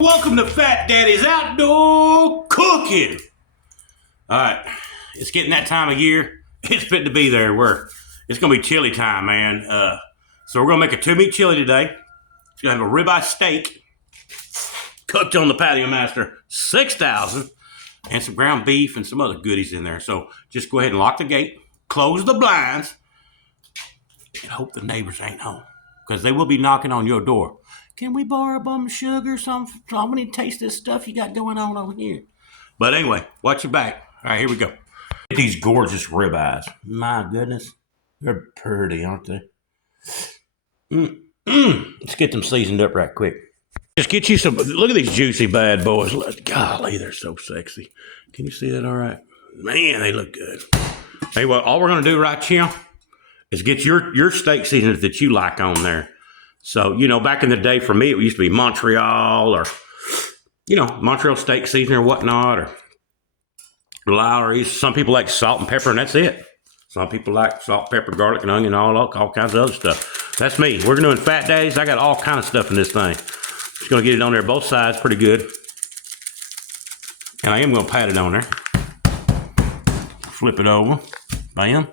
Welcome to Fat Daddy's Outdoor Cooking. All right, it's getting that time of year. It's fit to be there. It's gonna be chili time, man. So we're gonna make a 2-meat chili today. It's gonna have a ribeye steak cooked on the Patio Master 6000, and some ground beef and some other goodies in there. So just go ahead and lock the gate, close the blinds, and hope the neighbors ain't home, because they will be knocking on your door. Can we borrow a bum of sugar or something? I want to taste this stuff you got going on over here. But anyway, watch your back. All right, here we go. These gorgeous ribeyes. My goodness. They're pretty, aren't they? Let's get them seasoned up right quick. Just get you some. Look at these juicy bad boys. Golly, they're so sexy. Can you see that all right? Man, they look good. Hey, well, all we're going to do right here is get your steak seasonings that you like on there. So, back in the day for me, it used to be Montreal or, Montreal steak seasoning or whatnot, or Lawry's. Some people like salt and pepper, and that's it. Some people like salt, pepper, garlic, and onion, all kinds of other stuff. That's me. We're doing Fat Daddies. I got all kind of stuff in this thing. Just going to get it on there both sides pretty good. And I am going to pat it on there. Flip it over. Bam.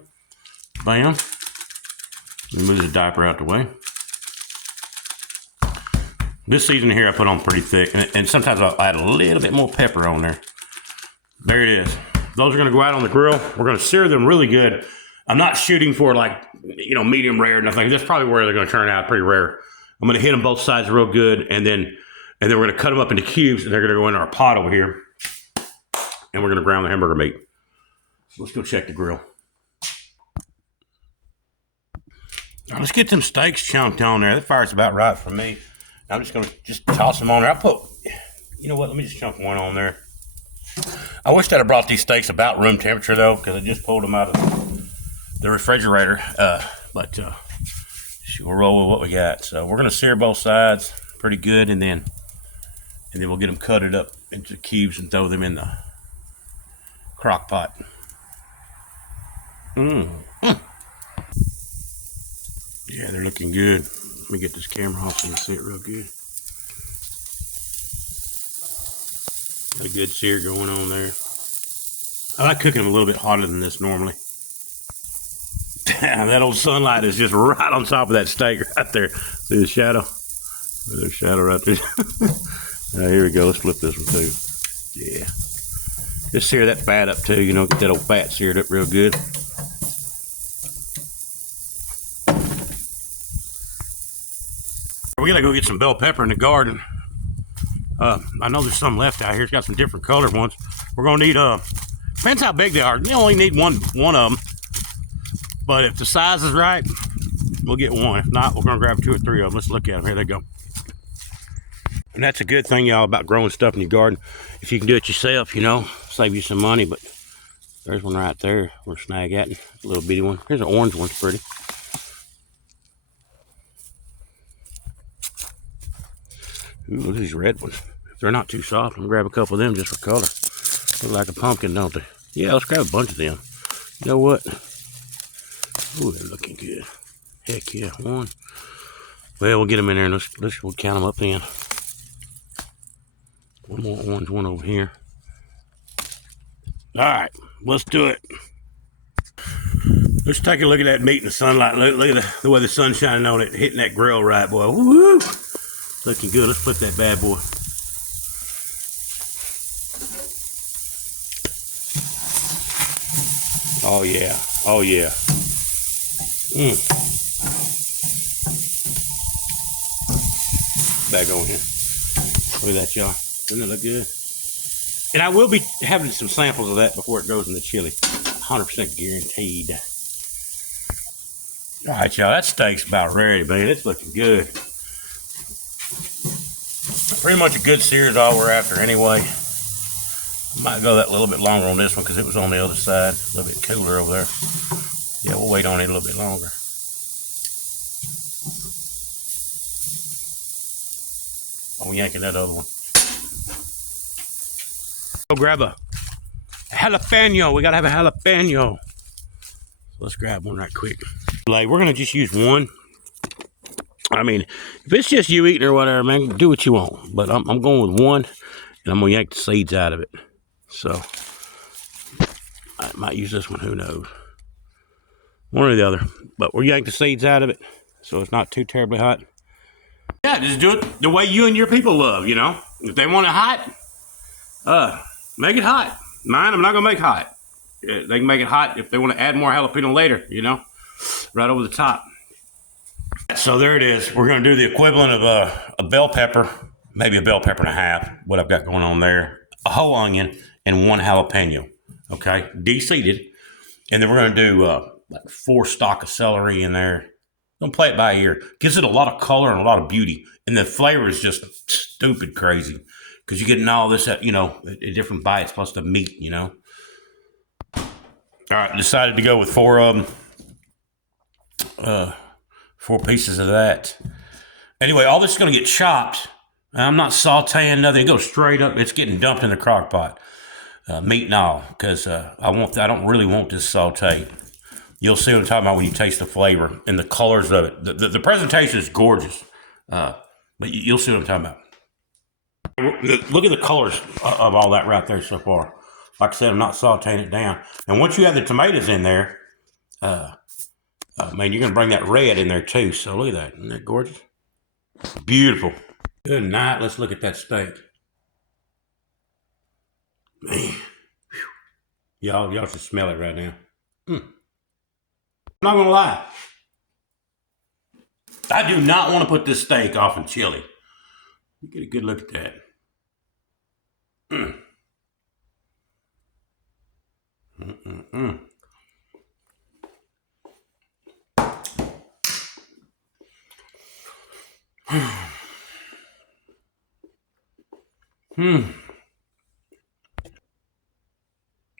Bam. Move the diaper out the way. This seasoning here I put on pretty thick, and sometimes I'll add a little bit more pepper on there. There it is. Those are going to go out on the grill. We're going to sear them really good. I'm not shooting for medium rare or nothing. That's probably where they're going to turn out pretty rare. I'm going to hit them both sides real good, and then we're going to cut them up into cubes, and they're going to go in our pot over here, and we're going to brown the hamburger meat. So let's go check the grill. Now let's get them steaks chunked on there. That fire's about right for me. I'm just going to toss them on there. Let me just chunk one on there. I wish I'd have brought these steaks about room temperature, though, because I just pulled them out of the refrigerator. But we'll roll with what we got. So we're going to sear both sides pretty good, and then we'll get them cutted up into cubes and throw them in the crock pot. Yeah, they're looking good. Let me get this camera off so you can see it real good. Got a good sear going on there. I like cooking them a little bit hotter than this normally. Damn, that old sunlight is just right on top of that steak right there. See the shadow? There's a shadow right there. All right, here we go. Let's flip this one too. Yeah. Just sear that fat up too, get that old fat seared up real good. We gotta go get some bell pepper in the garden. I know there's some left out here. It's got some different colored ones. We're gonna need depends how big they are. You only need one of them. But if the size is right, we'll get one. If not, we're gonna grab 2 or 3 of them. Let's look at them. Here they go. And that's a good thing, y'all, about growing stuff in your garden. If you can do it yourself, save you some money. But there's one right there. We'll snag at it. A little bitty one. Here's an orange one. It's pretty. Ooh, look at these red ones. If they're not too soft, I'm gonna grab a couple of them just for color. Look like a pumpkin, don't they? Yeah, let's grab a bunch of them. You know what? Ooh, they're looking good. Heck yeah, one. Well, we'll get them in there and we'll count them up then. One more orange one over here. All right, let's do it. Let's take a look at that meat in the sunlight. Look at the way the sun's shining on it, hitting that grill right, boy. Woo! Looking good. Let's flip that bad boy. Oh yeah. Oh yeah. Back on here. Look at that, y'all. Doesn't it look good? And I will be having some samples of that before it goes in the chili. 100% guaranteed. All right, y'all. That steak's about ready, man. It's looking good. Pretty much a good sear is all we're after anyway. Might go that little bit longer on this one because it was on the other side. A little bit cooler over there. Yeah, we'll wait on it a little bit longer. I'm yanking that other one. Go grab a jalapeno. We gotta have a jalapeno. So let's grab one right quick. We're gonna just use one I mean, if it's just you eating or whatever, man, do what you want. But I'm going with one, and I'm going to yank the seeds out of it. So, I might use this one, who knows. One or the other. But we'll yank the seeds out of it, so it's not too terribly hot. Yeah, just do it the way you and your people love, you know. If they want it hot, make it hot. Mine, I'm not going to make hot. They can make it hot if they want to add more jalapeno later, you know, right over the top. So there it is. We're going to do the equivalent of a bell pepper, maybe a bell pepper and a half, what I've got going on there, a whole onion, and one jalapeno, okay, de-seeded. And then we're going to do like 4 stalks of celery in there. Don't play it by ear. Gives it a lot of color and a lot of beauty. And the flavor is just stupid crazy because you're getting all this, you know, different bites plus the meat, you know. All right, decided to go with 4 of them. 4 pieces of that. Anyway, all this is going to get chopped. I'm not sauteing nothing. It goes straight up. It's getting dumped in the crock pot. Meat and all, because I don't really want this sauteed. You'll see what I'm talking about when you taste the flavor and the colors of it. The presentation is gorgeous, but you'll see what I'm talking about. Look at the colors of all that right there so far. Like I said, I'm not sauteing it down. And once you have the tomatoes in there, man, you're going to bring that red in there too. So look at that. Isn't that gorgeous? Beautiful. Good night. Let's look at that steak. Man. Y'all should smell it right now. I'm not going to lie. I do not want to put this steak off in chili. Get a good look at that.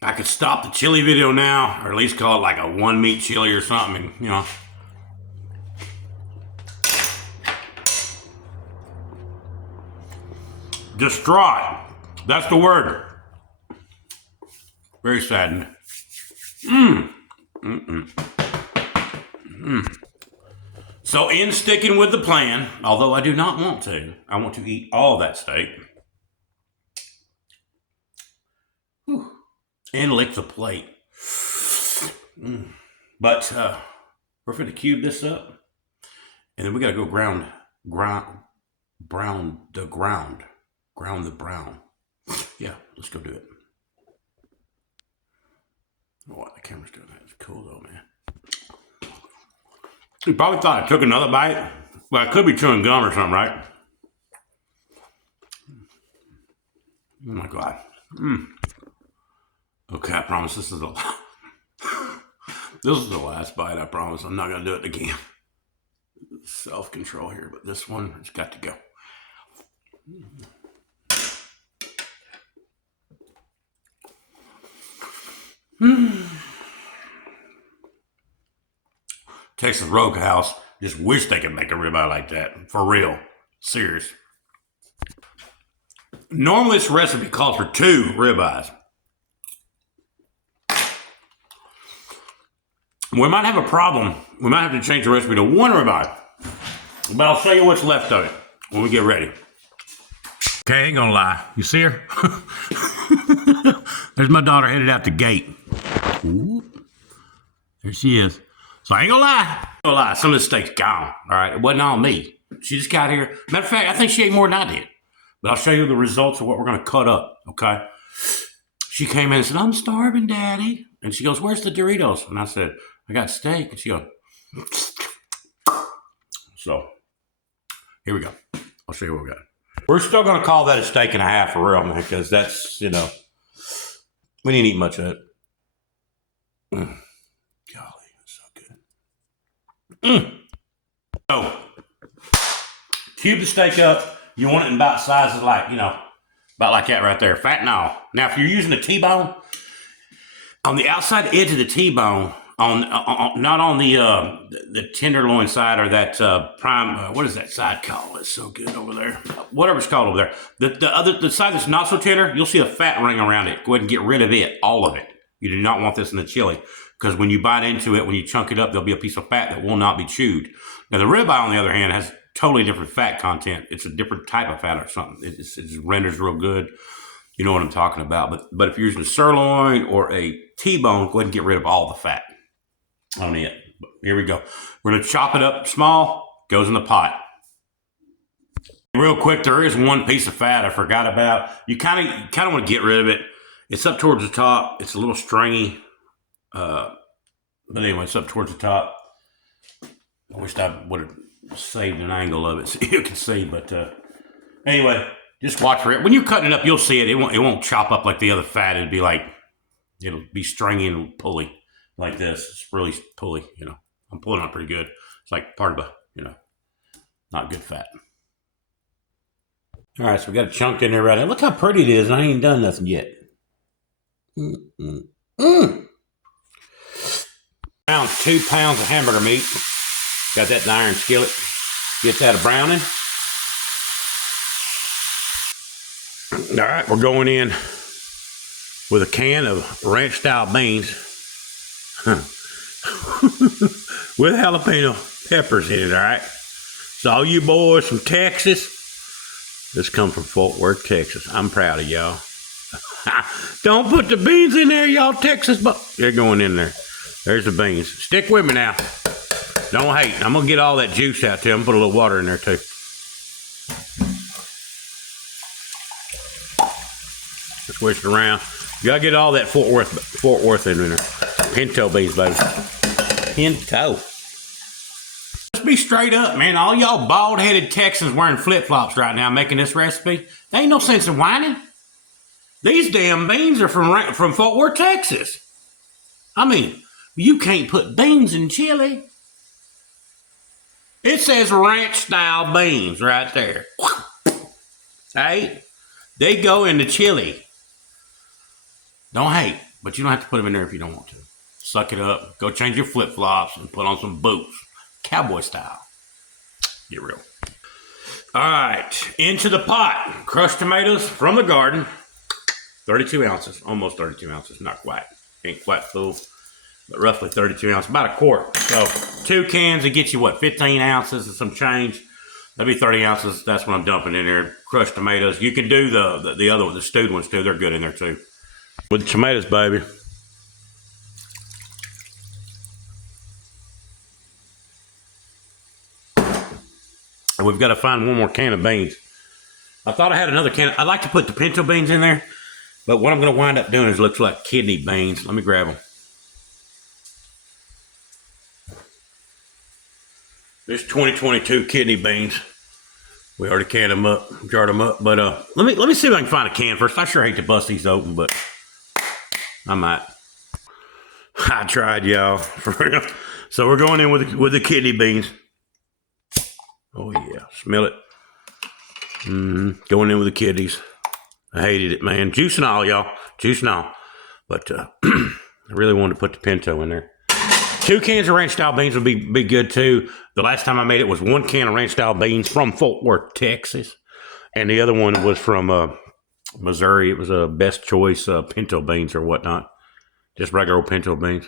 I could stop the chili video now, or at least call it like a 1 meat chili or something, and, you know. Distraught. That's the word. Very saddened. So in sticking with the plan, although I do not want to, I want to eat all that steak. Whew. And lick the plate. But we're going to cube this up. And then we got to go ground the brown. Yeah, let's go do it. Oh, the camera's doing that. It's cool though, man. You probably thought I took another bite. Well, I could be chewing gum or something, right? Oh my God. Okay, I promise this is the last bite, I promise. I'm not going to do it again. Self-control here, but this one has got to go. Texas Roadhouse just wish they could make a ribeye like that. For real. Serious. Normally this recipe calls for 2 ribeyes. We might have a problem. We might have to change the recipe to 1 ribeye. But I'll show you what's left of it when we get ready. Okay, I ain't gonna lie. You see her? There's my daughter headed out the gate. Ooh. There she is. So I ain't gonna lie. Some of this steak's gone. All right, it wasn't all me. She just got here. Matter of fact, I think she ate more than I did. But I'll show you the results of what we're gonna cut up. Okay. She came in and said, "I'm starving, Daddy." And she goes, "Where's the Doritos?" And I said, "I got steak." And she goes, so here we go. I'll show you what we got. We're still gonna call that a steak and a half for real, man, because that's, you know, we didn't eat much of it. Golly, that's so good. So, cube the steak up. You want it in about sizes like, you know, about like that right there. Fat and all. Now, if you're using a T-bone, on the outside edge of the T-bone, not on the tenderloin side or that prime, what is that side called? It's so good over there. Whatever it's called over there. The side that's not so tender, you'll see a fat ring around it. Go ahead and get rid of it, all of it. You do not want this in the chili because when you bite into it, when you chunk it up, there'll be a piece of fat that will not be chewed. Now the ribeye, on the other hand, has totally different fat content. It's a different type of fat or something. It just renders real good. You know what I'm talking about. But if you're using a sirloin or a T-bone, go ahead and get rid of all the fat on it. But here we go. We're going to chop it up small. Goes in the pot. Real quick, there is one piece of fat I forgot about. You kind of want to get rid of it. It's up towards the top. It's a little stringy. But anyway, it's up towards the top. I wish I would have saved an angle of it so you can see. But anyway, just watch for it. When you're cutting it up, you'll see it. It won't chop up like the other fat. It'll be stringy and pulley like this. It's really pulley, you know. I'm pulling it pretty good. It's like part of a, you know, not good fat. All right, so we got a chunk in there right now. Look how pretty it is. I ain't done nothing yet. Around 2 pounds of hamburger meat. Got that in the iron skillet. Get that a browning. All right, we're going in with a can of ranch-style beans with jalapeno peppers in it, all right? So all you boys from Texas, this comes from Fort Worth, Texas. I'm proud of y'all. Don't put the beans in there, y'all Texas, but they're going in there. There's the beans. Stick with me now. Don't hate. I'm going to get all that juice out too. I'm going to put a little water in there too. Switch it around. You got to get all that Fort Worth in there. Pinto beans, baby. Pinto. Let's be straight up, man. All y'all bald-headed Texans wearing flip-flops right now making this recipe. There ain't no sense in whining. These damn beans are from Fort Worth, Texas. I mean, you can't put beans in chili. It says ranch-style beans right there. Hey, they go into chili. Don't hate, but you don't have to put them in there if you don't want to. Suck it up. Go change your flip-flops and put on some boots. Cowboy style. Get real. All right, into the pot. Crushed tomatoes from the garden. 32 ounces, almost 32 ounces, not quite. Ain't quite full, but roughly 32 ounces, about a quart. So 2 cans to get you, what, 15 ounces and some change. That'd be 30 ounces. That's what I'm dumping in there. Crushed tomatoes. You can do the other one, the stewed ones too. They're good in there too. With the tomatoes, baby. And we've got to find one more can of beans. I thought I had another can. I like to put the pinto beans in there, but what I'm going to wind up doing is looks like kidney beans. Let me grab them. There's 2022 kidney beans. We already canned them up, jarred them up. But let me see if I can find a can first. I sure hate to bust these open, but I might. I tried, y'all. For real. So we're going in with the kidney beans. Oh yeah, smell it. Going in with the kidneys. I hated it, man. Juice and all, y'all. Juice and all. But I really wanted to put the pinto in there. 2 cans of ranch-style beans would be good, too. The last time I made it was 1 can of ranch-style beans from Fort Worth, Texas. And the other one was from Missouri. It was a Best Choice pinto beans or whatnot. Just regular old pinto beans.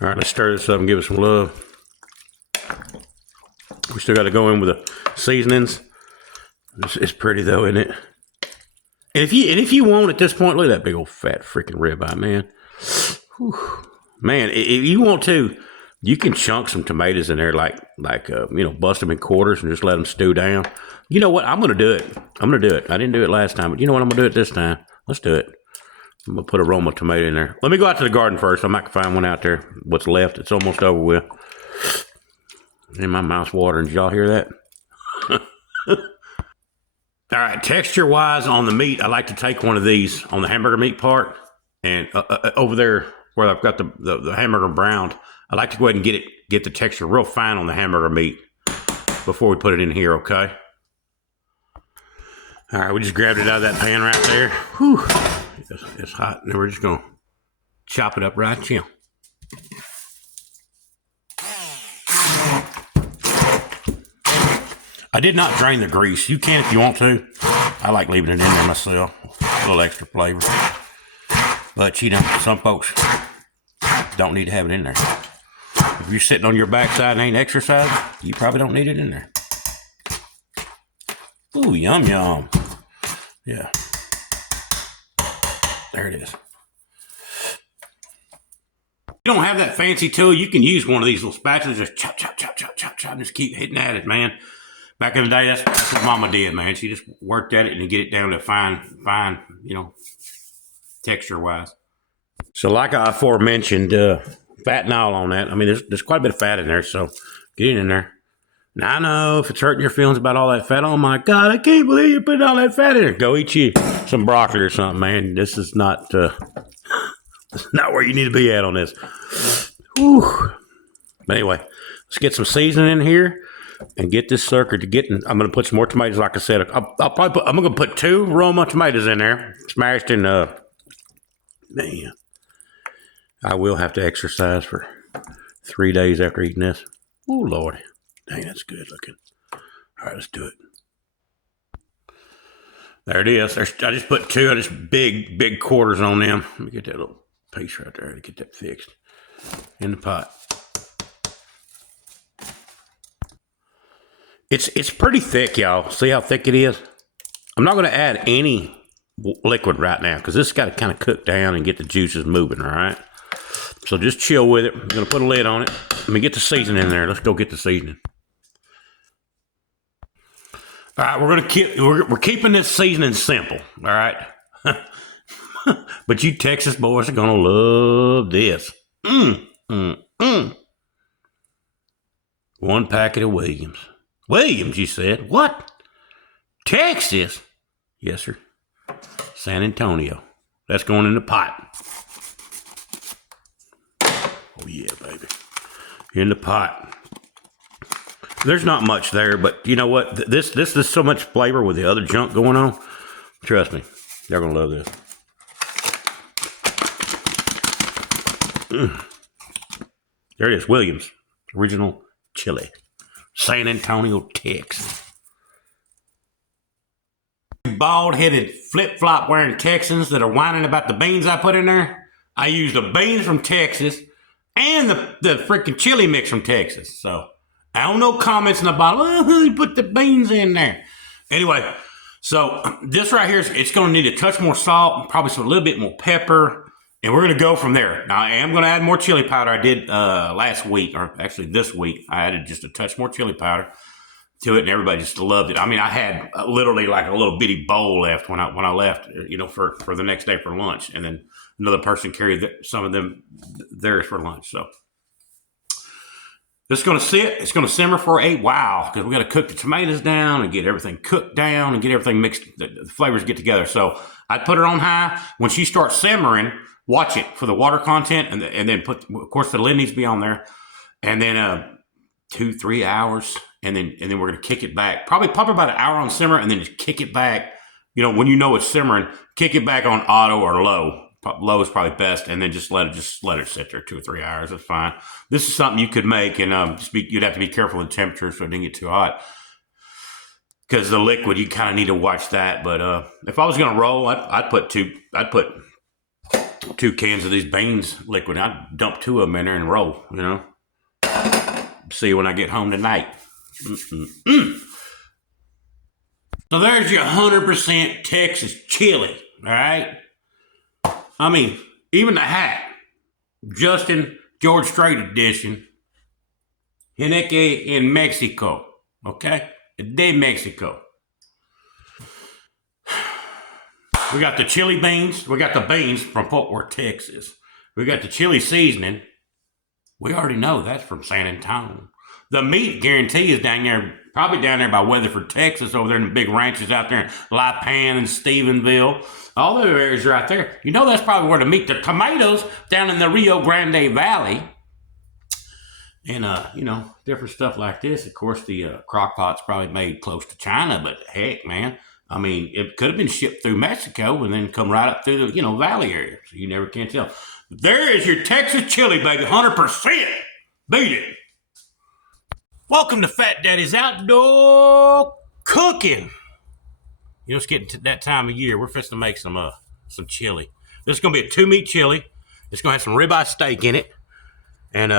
All right, let's stir this up and give it some love. We still got to go in with the seasonings. It's pretty, though, isn't it? And if you want at this point, look at that big old fat freaking ribeye, man. Whew. Man, if you want to, you can chunk some tomatoes in there, like bust them in quarters and just let them stew down. You know what? I'm gonna do it. I didn't do it last time, but you know what? I'm gonna do it this time. Let's do it. I'm gonna put a Roma tomato in there. Let me go out to the garden first. I might find one out there. What's left? It's almost over with. And my mouth's watering. Did y'all hear that? All right, texture-wise on the meat, I like to take one of these on the hamburger meat part, and over there where I've got the hamburger browned, I like to go ahead and get the texture real fine on the hamburger meat before we put it in here, okay? All right, we just grabbed it out of that pan right there. Whew, it's hot, and we're just gonna chop it up right here. I did not drain the grease. You can if you want to. I like leaving it in there myself. A little extra flavor. But, you know, some folks don't need to have it in there. If you're sitting on your backside and ain't exercising, you probably don't need it in there. Ooh, yum, yum. Yeah. There it is. You don't have that fancy tool, you can use one of these little spatulas, just chop, chop, chop, chop, chop, chop, and just keep hitting at it, man. Back in the day, that's what Mama did, man. She just worked at it and get it down to fine, you know, texture-wise. So like I aforementioned, fat and all on that. I mean, there's quite a bit of fat in there, so get it in there. Now, I know if it's hurting your feelings about all that fat, oh my God, I can't believe you put all that fat in there. Go eat you some broccoli or something, man. This is not where you need to be at on this. Whew. But anyway, let's get some seasoning in here and get this sucker to get in. I'm going to put some more tomatoes, like I said. I'm going to put 2 Roma tomatoes in there, smashed in, man. I will have to exercise for 3 days after eating this. Oh, Lord. Dang, that's good looking. All right, let's do it. There it is. I just put 2 of these big quarters on them. Let me get that little piece right there to get that fixed in the pot. It's pretty thick, y'all. See how thick it is? I'm not going to add any liquid right now because this has got to kind of cook down and get the juices moving, all right? So just chill with it. I'm going to put a lid on it. Let me get the seasoning in there. Let's go get the seasoning. All right, we're keeping this seasoning simple, all right? But you Texas boys are going to love this. 1 packet of Williams. Williams, you said? What? Texas? Yes, sir. San Antonio. That's going in the pot. Oh, yeah, baby. In the pot. There's not much there, but you know what? This is so much flavor with the other junk going on. Trust me, they're going to love this. There it is, Williams. Original chili. San Antonio, Texas. Bald-headed, flip-flop wearing Texans that are whining about the beans I put in there. I used the beans from Texas and the freaking chili mix from Texas. So, I don't know comments in the bottom. Oh, you put the beans in there. Anyway, so this right here, it's going to need a touch more salt, probably a little bit more pepper, and we're going to go from there. Now, I am going to add more chili powder. I did last week, or actually this week, I added just a touch more chili powder to it, and everybody just loved it. I mean, I had literally like a little bitty bowl left when I left, you know, for the next day for lunch, and then another person carried some of theirs for lunch. So this is going to sit. It's going to simmer for a while because we got to cook the tomatoes down and get everything cooked down and get everything mixed. The flavors get together. So I put it on high. When she starts simmering, watch it for the water content, and then put. Of course, the lid needs to be on there, and then 2-3 hours, and then we're going to kick it back. Probably about an hour on simmer, and then just kick it back. You know, when you know it's simmering, kick it back on auto or low. Low is probably best, and then just let it sit there 2 or 3 hours. That's fine. This is something you could make, and you'd have to be careful with the temperature so it didn't get too hot. Because the liquid, you kind of need to watch that. But if I was going to roll, I'd put 2 cans of these beans liquid. I'd dump 2 of them in there and roll. You know, see you when I get home tonight. So there's your 100% Texas chili. All right. I mean, even the hat, Justin George Strait edition, Heneque in Mexico, okay? De Mexico. We got the chili beans. We got the beans from Fort Worth, Texas. We got the chili seasoning. We already know that's from San Antonio. The meat, guarantee, is down there, probably down there by Weatherford, Texas, over there in the big ranches out there in Lipan and Stephenville. All the areas right there. You know that's probably where the meat, the tomatoes down in the Rio Grande Valley. And, you know, different stuff like this. Of course, the crock pot's probably made close to China, but heck, man. I mean, it could have been shipped through Mexico and then come right up through the, you know, valley area. So you never can tell. But there is your Texas chili, baby. 100%. Beat it. Welcome to Fat Daddy's Outdoor Cooking. You know, it's getting to that time of year. We're fixing to make some chili. This is going to be a 2-meat chili. It's going to have some ribeye steak in it. And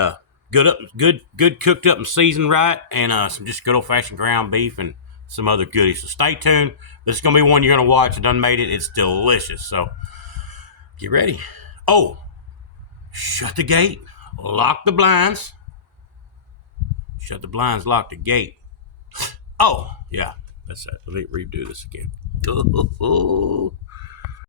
good cooked up and seasoned right, and some just good old fashioned ground beef and some other goodies. So stay tuned. This is gonna be one you're gonna watch. I done made it. It's delicious. So get ready. Oh, shut the gate. Lock the blinds. Shut the blinds. Lock the gate. Oh, yeah. That's it. Let me redo this again.